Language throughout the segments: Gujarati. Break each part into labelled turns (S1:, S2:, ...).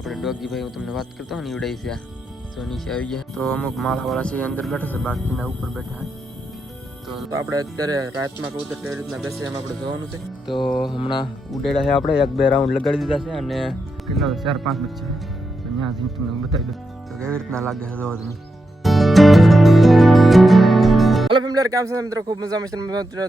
S1: આપણે ડોગી ભાઈ હું તમને વાત કરતો ને ઈવડાઈ છે તો નીચે આવી ગયા. તો અમુક માળાવાળા છે અંદર બેઠા છે બાકીના ઉપર બેઠા. તો આપણે અત્યારે રાતમાં કબૂતર કઈ રીતના બેસે એમ આપણે જોવાનું છે. તો હમણાં ઉડેડા છે આપણે એક બે રાઉન્ડ લગાડી દીધા છે અને કેટલા ચાર પાંચ બચ્ચા છે. તો ત્યાં જઈને તમને બતાવી દઉં. તો કેવી રીતના લાગે છે જોવા તમે. હેલો ફેમિલી કેમ છે મિત્રો? ખૂબ મજા મસ્ત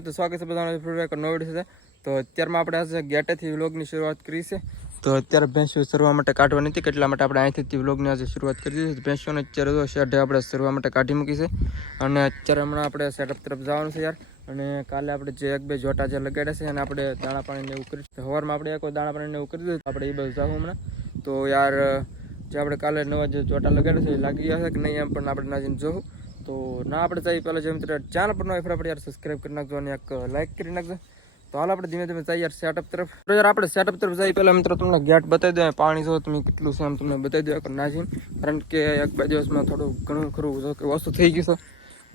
S1: તો સ્વાગત છે બધાનો. નવો વીડિયો છે તો અત્યારમાં આપણે આજે ગેટેથી વ્લોગની શરૂઆત કરી છે. તો અત્યારે ભેંસો સરવા માટે કાઢવાની હતી કેટલા માટે આપણે અહીંથી વ્લોગની આજે શરૂઆત કરી દીધી. ભેંસોને તો શેઢે આપણે સરવા માટે કાઢી મૂકી છે. અને અત્યારે હમણાં આપણે સેટઅપ તરફ જવાનું છે યાર. અને કાલે આપણે જે એક બે જોટા જે લગાડ્યા છે અને આપણે દાણા પાણીને એવું કરી સવારમાં આપણે કોઈ દાણા પાણીને એવું કરી દીધું. આપણે એ બધું જાવું હમણાં. તો યાર, જે આપણે કાલે નવા જે જોટા લગાડ્યા છે એ લાગી ગયા છે કે નહીં એમ પણ આપણે ના જઈને જોવું તો ના આપણે જઈએ પહેલાં જેમ મિત્રો ચેનલ પર નવા ફટાફટ યાર સબસ્ક્રાઈબ કરી નાખજો અને એક લાઇક કરી નાખજો. તો હાલ આપણે ધીમે ધીમે જઈએ સેટઅપ તરફ. તો આપણે સેટઅપ તરફ જઈએ. પહેલાં મિત્રો તમને ગેટ બતાવી દો પાણી જો તમે કેટલું છે એમ તમને બતાવી દો એક નાજીમ કારણ કે એક બે દિવસમાં થોડું ઘણું ખરું જો કે ઓછું થઈ ગયું છે.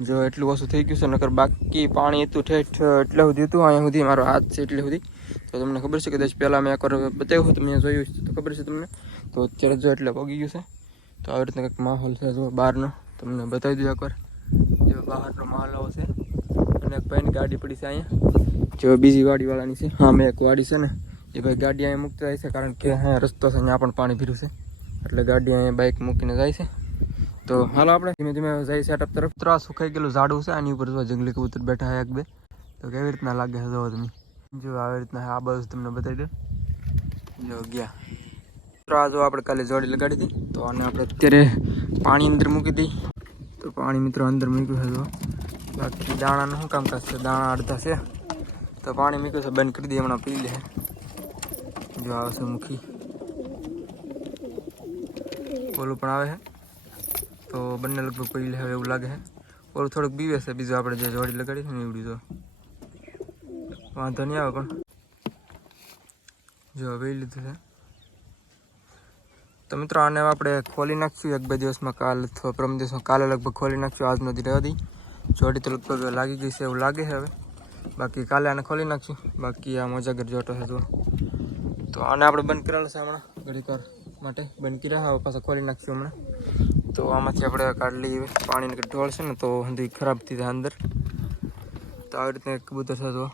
S1: જો એટલું ઓછું થઈ ગયું છે, નકર બાકી પાણી હતું ઠેઠ એટલે સુધી હતું. અહીંયા સુધી મારો હાથ છે એટલે સુધી. તો તમને ખબર છે કદાચ પહેલાં મેં એકવાર બતાવ્યું હતું મેં જોયું છે. તો ખબર છે તમને? તો અત્યારે જો એટલે પગી ગયું છે. તો આવી રીતના કંઈક માહોલ છે જો બહારનો. તમને બતાવી દઉં એકવાર. જો બહારનો માહોલ છે. અને એક ભાઈની ગાડી પડી છે અહીંયા. જો બીજી વાડીવાળાની છે. હા, મેં એક વાડી છે ને, એ ભાઈ ગાડી અહીંયા મૂકતા જાય છે, કારણ કે અહીંયા રસ્તો છે અહીંયા પણ પાણી ભીરું છે. એટલે ગાડી અહીંયા બાઇક મૂકીને જાય છે. તો હાલો આપણે, ધીમે ધીમે જઈ સેટઅપ તરફ. ત્રાસ સુખાઈ ગયેલું ઝાડું છે, આની ઉપર જો જંગલી કબૂતર બેઠા છે એક બે. તો કેવી રીતના લાગે છે જોવો તમે. જો આવી રીતના આ બસ તમને બતાવી દઉં. જો ગયા. તો આ જો આપણે કાલે જોડી લગાડી હતી. તો આને આપણે અત્યારે પાણી અંદર મૂકી દઈ તો પાણી મિત્રો અંદર મૂક્યું છે બાકી દાણાનું શું કામકાજ છે? દાણા અડધા છે. તો પાણી મૂક્યું છે, બંધ કરી દઈએ, હમણાં પી લે જો આવે છે મૂકી ઓલું પણ આવે છે. તો બંને લગભગ પી લે, હવે એવું લાગે છે. ઓલું થોડુંક બીવે છે, બીજું આપણે જે જોડી લગાડી છે ને એવડી તો. વાંધો નહીં આવે પણ. જો હવે લીધું છે. તો મિત્રો, આને આપણે ખોલી નાખશું. એક બે દિવસમાં કાલ અથવા પરમ દિવસમાં કાલે લગભગ ખોલી નાખશું. આજ નથી રહેવા દઈ જોડી તો લગભગ લાગી ગઈ છે, એવું લાગે છે હવે. બાકી કાલે આને ખોલી નાખશું. બાકી આ મોજાગર જોટો છે જો તો આને આપણે બંધ કરેલું છે હમણાં ઘડીક વાર માટે. બંધ કર્યા હવે પાછા ખોલી નાખશું હમણાં. તો આમાંથી આપણે કાઢી લઈએ પાણીની ઢોળ છે ને, તો હંધી ખરાબ થઈ જાય અંદર. તો આવી રીતે કબૂતર છે તો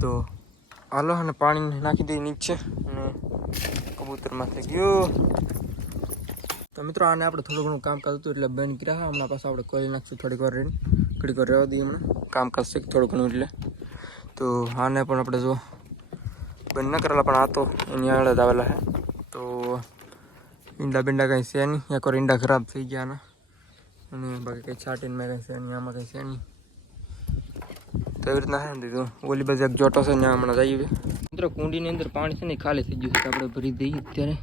S1: તો હાલો, અને પાણી નાખી દઈએ નીચે અને કબૂતરમાંથી માથે ગયો. તો મિત્રો, આને આપણે થોડું ઘણું કામકાજ હતું એટલે બંધ કર્યા હમણાં પાછા આપણે ખોલી નાખશું થોડીક વાર રહીને. ઘડીક રહેવા દઈએ હમણાં. કામકાજ છે થોડું ઘણું એટલે. તો આને પણ આપણે જો બંધ ન કરેલા, પણ આ તો એની આગળ જ આવેલા છે. તો ઈંડા બિંડા કંઈ છે નહીં. એકવાર ઈંડા ખરાબ થઈ ગયા આના અને બાકી કંઈ છાટીને મેં કંઈ છે નહીં. આમાં કંઈ છે નહીં. તો એવી રીતના છે ને દીધું. ઓલી બાજુ એક જોટો છે ને હમણાં જઈએ મિત્રો, કુંડીની અંદર પાણી છે ને ખાલી થઈ ગયું છે. આપણે ભરી દઈએ અત્યારે.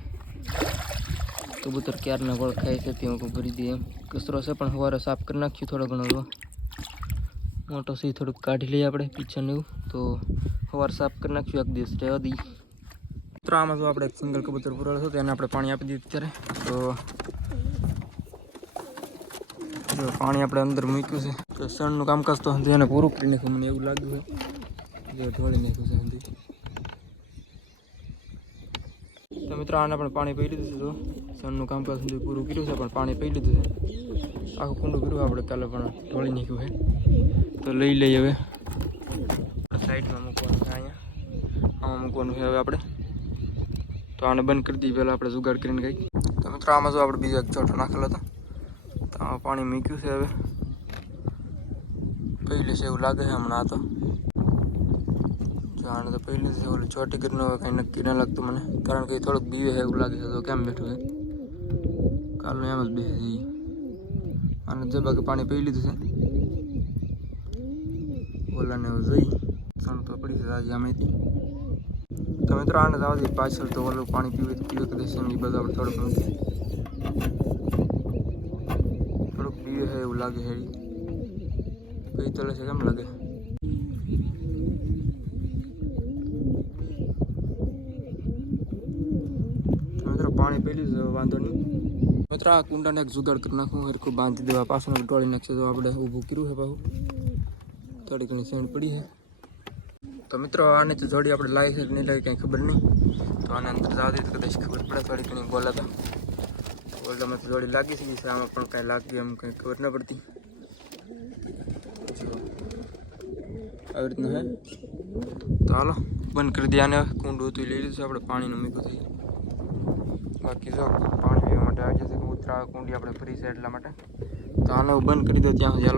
S1: કબૂતર ક્યારના ગોળ ખાય છે તે હું ભરી દઈએ. કચરો છે પણ સવારે સાફ કરી નાખ્યું થોડો ઘણો. મોટો સી થોડુંક કાઢી લઈએ આપણે કિચન એવું. તો સવાર સાફ કરી નાખ્યું એક દિવસ રહેવા દઈએ. મિત્રો આમાં જો આપણે એક સિંગલ કબૂતર પૂરેલો હતો તેને આપણે પાણી આપી દીધું અત્યારે. તો જો પાણી આપણે અંદર મૂક્યું છે. તો સણનું કામકાજ તો એને પૂરું કરી નાખ્યું, મને એવું લાગ્યું છે. જો ઢોળી નાખ્યું છે હંધી તો મિત્રો આને પણ પાણી પી લીધું હતું તો સણનું કામકાજ સુધી પૂરું કર્યું છે, પણ પાણી પી લીધું છે. આખું કુંડું કર્યું આપણે કાલે પણ ઢોળી નાખ્યું છે. તો લઈ લઈએ હવે. સાઈડમાં મૂકવાનું છે અહીંયા. આમાં મૂકવાનું છે હવે આપણે. તો આને બંધ કરી દઈએ પહેલાં આપણે જુગાડ કરીને ગઈ તો મિત્રો, આમાં જો આપણે બીજો એક ચોટો નાખેલો હતો. તો આમાં પાણી મૂક્યું છે હવે. પહેલી છે એવું લાગે છે હમણાં આ તો. જો આને તો પહેલી છે ઓલું છ કરીને હવે કંઈ નક્કી ના લાગતું મને. કારણ કે થોડુંક બીવે છે એવું લાગે છે. તો કેમ બેઠું છે? કાલનું એમ જ બે ઈ. આને જે બાકી પાણી પી લીધું છે. ઓલાને હવે જોઈ. ત્રણ તો પડી છે આજે આમેથી. તો મિત્રો આને દઈએ પાછળ તો ઓલું પાણી પીવે પીવે કદાચ એમ એ બધું આપણે થોડુંક મૂકીએ. થોડુંક પીવે છે એવું લાગે હેડી ઈ. પી તો લે છે કેમ લાગે તો મિત્રો પાણી પી લીધું છે, વાંધો નહીં. મિત્રો, આ કુંડાને એક જુગાડ કરી નાખું. હરખું બાંધી દેવા. પાછળ ટોળી નાખશે. તો આપણે ઊભું કર્યું છે પાછું. થોડી ઘણી સેણ પડી છે. તો મિત્રો આને તો જોડી આપણે લાવી છે નહીં લાવી કંઈ ખબર નહીં. તો આને અંદર જવા તો કદાચ ખબર પડે. થોડી ઘણી બોલા તો ઓરડામાંથી જોડી લાગી છે. છે આમાં પણ કાંઈ લાગ્યું એમ કંઈ ખબર ન પડતી. આવી રીતનું હે તો હાલો, બંધ કરી દે આને કુંડું હતું લઈ લીધું છે. આપણે પાણીનું મીઠું થઈ બાકી જો પાણી પીવા માટે આવી જશે ઉતરા કુંડી આપણે ફરી છે એટલા માટે. તો આને હું બંધ કરી દો ત્યાં સુધી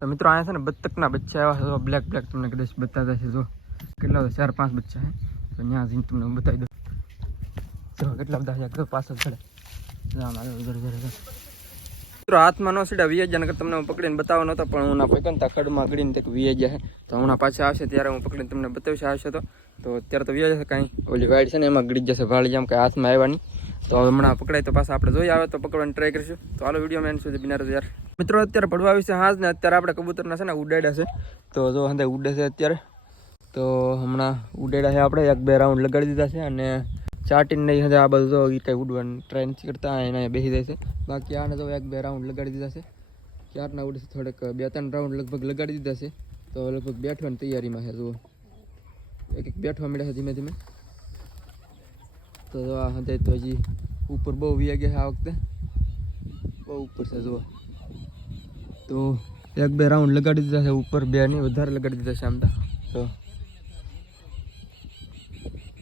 S1: તો મિત્રો, અહીંયા છે ને બત્તકના બચ્ચા એવા છે બ્લેક બ્લેક તમને કદાચ બતાવતા છે જો. કેટલા બધા? ચાર પાંચ બચ્ચા છે. તો ત્યાં જઈને તમને હું બતાવી દઉં. જો, કેટલા બધા છે? પાછળ ચડે. મિત્રો, હાથમાં ન સીડા વીએજા નકર તમને હું પકડીને બતાવવાનો હતો પણ હું ના પકડ ને ખડમાં ગળીને તે વીએજા છે. તો હમણાં પાછા આવશે ત્યારે હું પકડીને તમને બતાવીશ, આવશે તો. તો અત્યારે તો વ્યાજ કાંઈ. ઓલી વાઈડ છે ને એમાં ગળી જશે ભાળી જેમ કાંઈ હાથમાં આવવાની તો હમણાં પકડાય તો પાછા આપણે જોઈ આવે તો પકડવાની ટ્રાય કરીશું. તો હાલો વીડિયો મેન સુધી બિનાર યાર. મિત્રો અત્યારે પડવા વિશે હાજ ને અત્યારે આપણે કબૂતરના છે ને ઉડાડ્યા છે. તો જો હંદે ઉડે છે અત્યારે. તો હમણાં ઉડાડ્યા છે આપણે. એક બે રાઉન્ડ લગાડી દીધા છે અને ચાટીને નહીં હજે આ બધું તો એ કંઈ ઉડવાની ટ્રાય નથી કરતા. એના બેસી જાય છે. બાકી આને તો એક બે રાઉન્ડ લગાડી દીધા છે. ચારના ઉડે છે? થોડેક બે ત્રણ રાઉન્ડ લગભગ લગાડી દીધા છે. તો લગભગ બેઠવાની તૈયારીમાં છે જુઓ. એક એક બેઠવા મળ્યા છે ધીમે ધીમે. તો હંતે તો હજી ઉપર બહુ વ્યા ગયા છે આ વખતે. બહુ ઉપર છે, જુઓ. તો એક બે રાઉન્ડ લગાડી દીધા છે, ઉપર બે નહીં, વધારે લગાડી દીધા છે આમ તો.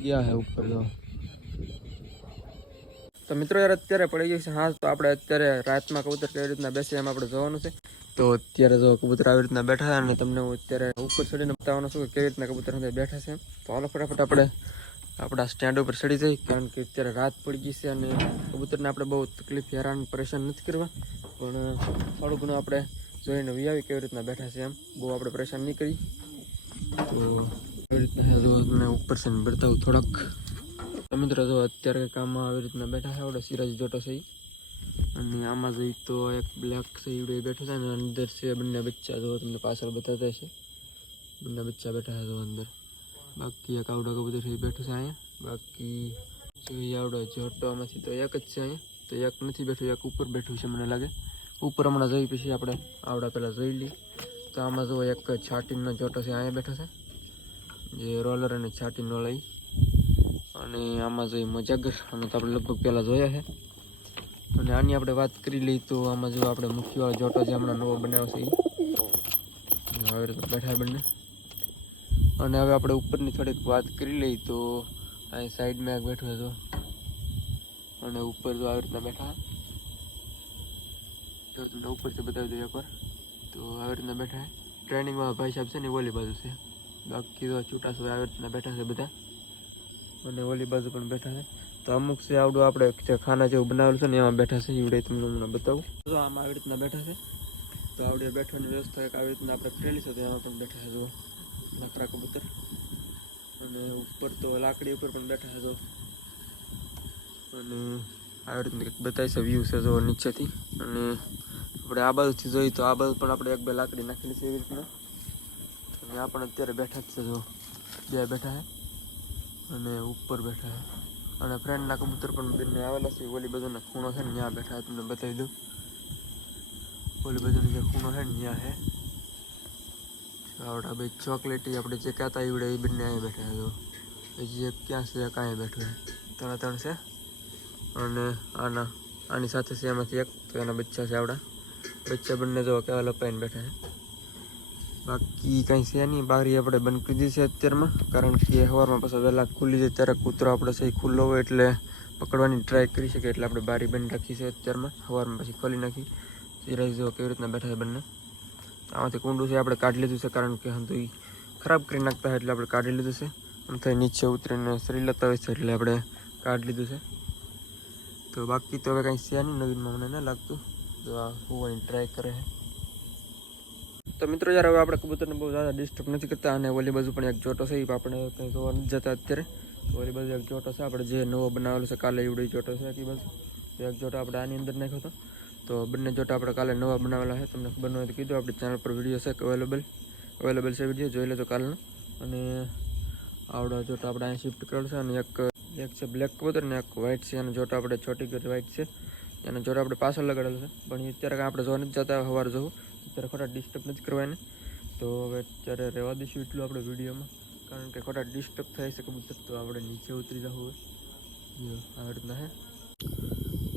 S1: ગયા છે ઉપર જો તો મિત્રો યાર અત્યારે પડી ગયું છે હા તો આપણે અત્યારે રાતમાં કબૂતર કેવી રીતના બેસે એમ આપણે જોવાનું છે. તો અત્યારે જો કબૂતર આવી રીતના બેઠા છે અને તમને હું અત્યારે ઉપર ચડીને બતાવવાનો છું કે કેવી રીતના કબૂતર અંદર બેઠા છે તો હાલો ફટાફટ આપણે આપણા સ્ટેન્ડ ઉપર ચડી જઈએ, કારણ કે અત્યારે રાત પડી ગઈ છે અને કબૂતરને આપણે બહુ તકલીફ, હેરાન, પરેશાન નથી કરવા. પણ થોડું ઘણું આપણે જોઈને વિયાવી કેવી રીતના બેઠા છે એમ. બહુ આપણે પરેશાન નહીં કરી તો એવી રીતના ઉપર છે બતાવું થોડાક. તો મિત્રો જો અત્યારે કામમાં આવી રીતના બેઠા છે, આપણે સિરાજ જોટો છે અને આમાં જોઈ તો એક બ્લેક ઈવડે બેઠો છે અને અંદર છે બંને બચ્ચા, જો તમને પાછળ બતાવતા છે બંને બચ્ચા બેઠા છે જો અંદર. બાકી એક આવડો કબૂતર છે બેઠું છે અહીંયા. બાકી જોઈએ આવડો જોટોમાંથી તો એક જ છે અહીંયા. તો એક નથી બેઠું, એક ઉપર બેઠું છે મને લાગે. ઉપર હમણાં જોઈ પછી આપણે આવડા પહેલાં જોઈ લઈએ. તો આમાં જો એક છાટીનો જોટો છે, અહીંયા બેઠો છે. જે રોલર અને છાટીનો લઈ. અને આમાં જોઈએ મજાગર અને તો આપણે લગભગ પહેલાં જોયા છે. અને આની આપણે વાત કરી લઈએ તો આમાં જો આપણે મુખ્યવાળો જોટો જે હમણાં નવો બનાવ્યો છે હવે બેઠા બંને. અને હવે આપણે ઉપરની થોડીક વાત કરી લઈએ તો અહીં સાઈડમાં એક બેઠો હતો. અને ઉપર જો આવી રીતના બેઠા જો તમને ઉપરથી બતાવી દઉં એકવાર. તો આવી રીતના બેઠા ટ્રેનિંગમાં ભાઈ સાહેબ છે ને વોલી બાજુ છે. બાકી તો છૂટા આવી રીતના બેઠા છે બધા. અને ઓલી બાજુ પણ બેઠા છે. તો અમુક છે આવડું આપણે જે ખાના જેવું બનાવેલું છે ને એમાં બેઠા છે. એવડે તમને હમણાં બતાવું. જો આમાં આવી રીતના બેઠા છે. તો આવડે બેઠવાની વ્યવસ્થા એક આવી રીતના આપણે ફ્રેલી છે. એમાં પણ બેઠા છે જુઓ લાકડા કબૂતર. અને ઉપર તો લાકડી ઉપર પણ બેઠા છે જો. અને આવી રીતના કંઈક બતાવી છે. વ્યૂ છે જો નીચેથી. અને આપણે આ બાજુથી જોઈએ તો આ બાજુ પણ આપણે એક બે લાકડી નાખેલી છે એવી રીતના. અને આ પણ અત્યારે બેઠા જ છે જો. બે બેઠા છે. અને ઉપર બેઠા છે. અને ફ્રેન્ડના કબૂતર પણ બંને આવેલા છે. ઓલી બાજુના ખૂણો છે ને ત્યાં બેઠા તમને બતાવી દઉં. ઓલી બાજુનો જે ખૂણો છે ને ત્યાં છે. આવડા ભાઈ, ચોકલેટી આપણે જે કહેતા એવડે એ બંને અહીં બેઠા જો જે ક્યાં છે? કાંઈ અહીંયા બેઠો છે. ત્રણ ત્રણ છે. અને આના, આની સાથે છે એમાંથી એક, તો એના બચ્ચા છે આવડા. બચ્ચા બંને જો કેવા લપાઈને બેઠા છે. બાકી કંઈ છે નહીં. બારી આપણે બંધ કરી દીધી છે અત્યારમાં. કારણ કે સવારમાં પાછા વહેલા ખુલ્લી જાય ત્યારે કૂતરો આપણે સહી ખુલ્લો હોય એટલે પકડવાની ટ્રાય કરી શકીએ. એટલે આપણે બારી બંધ રાખી છે અત્યારમાં. સવારમાં પછી ખોલી નાખી. સિરાજ જો કેવી રીતના બેઠા છે બંને. આમાંથી કુંડું છે આપણે કાઢી લીધું છે કારણ કે હંતુ ખરાબ કરી નાખતા હોય એટલે આપણે કાઢી લીધું છે. આમ થઈ નીચે ઉતરીને શરીર લેતા હોય છે એટલે આપણે કાઢી લીધું છે. તો બાકી તો હવે કંઈ છે નહીં નવીનમાં મને ન લાગતું. તો આ હોવાની ટ્રાય કરે છે. તો મિત્રો યાર હવે આપણે કબૂતરને બહુ ઝાઝા ડિસ્ટર્બ નથી કરતા અને ઓલી બાજુ પણ એક જોટો છે, એ આપણે કંઈ જોવા નથી જતા અત્યારે. તો ઓલી બાજુ એક જોટો છે, આપણે જે નવો બનાવેલો છે, કાલે એવડી જોટો છે એ બાજુ. એક જોટો આપણે આની અંદર નાખ્યો હતો. તો બંને જોટા આપણે કાલે નવા બનાવેલા છે, તમને ખબર ન હોય તો કીધું, આપણી ચેનલ પર વીડિયો છે અવેલેબલ અવેલેબલ છે વીડિયો જોઈ લેજો કાલનો. અને આવડો જોટો આપણે અહીં શિફ્ટ કરેલો છે, અને એક એક છે બ્લેક કબૂતર ને એક વ્હાઇટ છે અને જોટો આપણે છોટી કરી વ્હાઇટ છે. એનો જોટો આપણે પાછળ લગાડેલો છે. પણ અત્યારે આપણે જોવા નથી જતા સવારે જોવું. અત્યારે ખોટા ડિસ્ટર્બ નથી કરવાની. તો હવે અત્યારે રહેવા દઈશું એટલું આપણે વિડીયોમાં. કારણ કે ખોટા ડિસ્ટર્બ થાય છે કબૂતર, તો આપણે નીચે ઉતરી જવું હોય. આવી રીતના હે.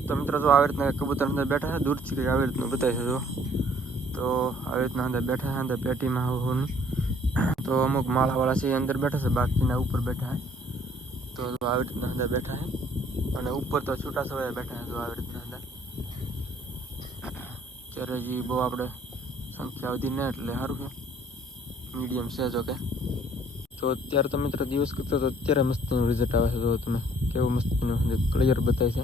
S1: તો મિત્રો તો આવી રીતના કબૂતર અંદર બેઠા છે દૂરથી કંઈક આવી રીતનું બતાવી છે તો આવી રીતના અંદર બેઠા છે, અંદર પેટીમાં હોવાનું તો અમુક માળાવાળા છે એ અંદર બેઠા છે, બાકીના ઉપર બેઠા છે. તો આવી રીતના અંદર બેઠા છે. અને ઉપર તો છૂટા સવાય બેઠા છે તો આવી રીતના અંદર. ત્યારે હજી બહુ આપણે સંખ્યા વધી ને એટલે સારું છે મીડિયમ છે જો કે. તો અત્યારે તો મિત્ર દિવસ કરતો તો અત્યારે મસ્તીનું રિઝલ્ટ આવે છે તો તમે કેવું મસ્તીનું ક્લિયર બતાવે છે.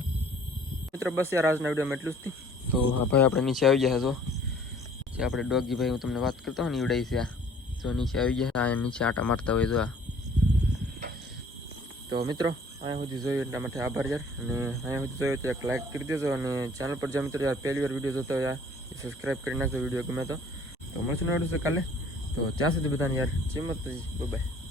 S1: મિત્ર બસ યાર આજના વિડીયોમાં એટલું જ થી. તો હા ભાઈ આપણે નીચે આવી ગયા છો જે. આપણે ડોગી ભાઈ હું તમને વાત કરતો હોય ને છે આ. તો નીચે આવી ગયા આ નીચે આટા મારતા હોય જો આ. તો મિત્રો અહીંયા સુધી જોયું એટલા માટે આભાર યાર. અને અહીંયા સુધી જોયું તો એક લાઇક કરી દેજો અને ચેનલ પર જે મિત્રો યાર પહેલી વાર વીડિયો જોતા હોય સબસ્ક્રાઈબ કરી નાખજો વીડિયો ગમે તો. તો મળશું નડું કાલે. તો ત્યાં સુધી બધાને યાર ચિમત બાય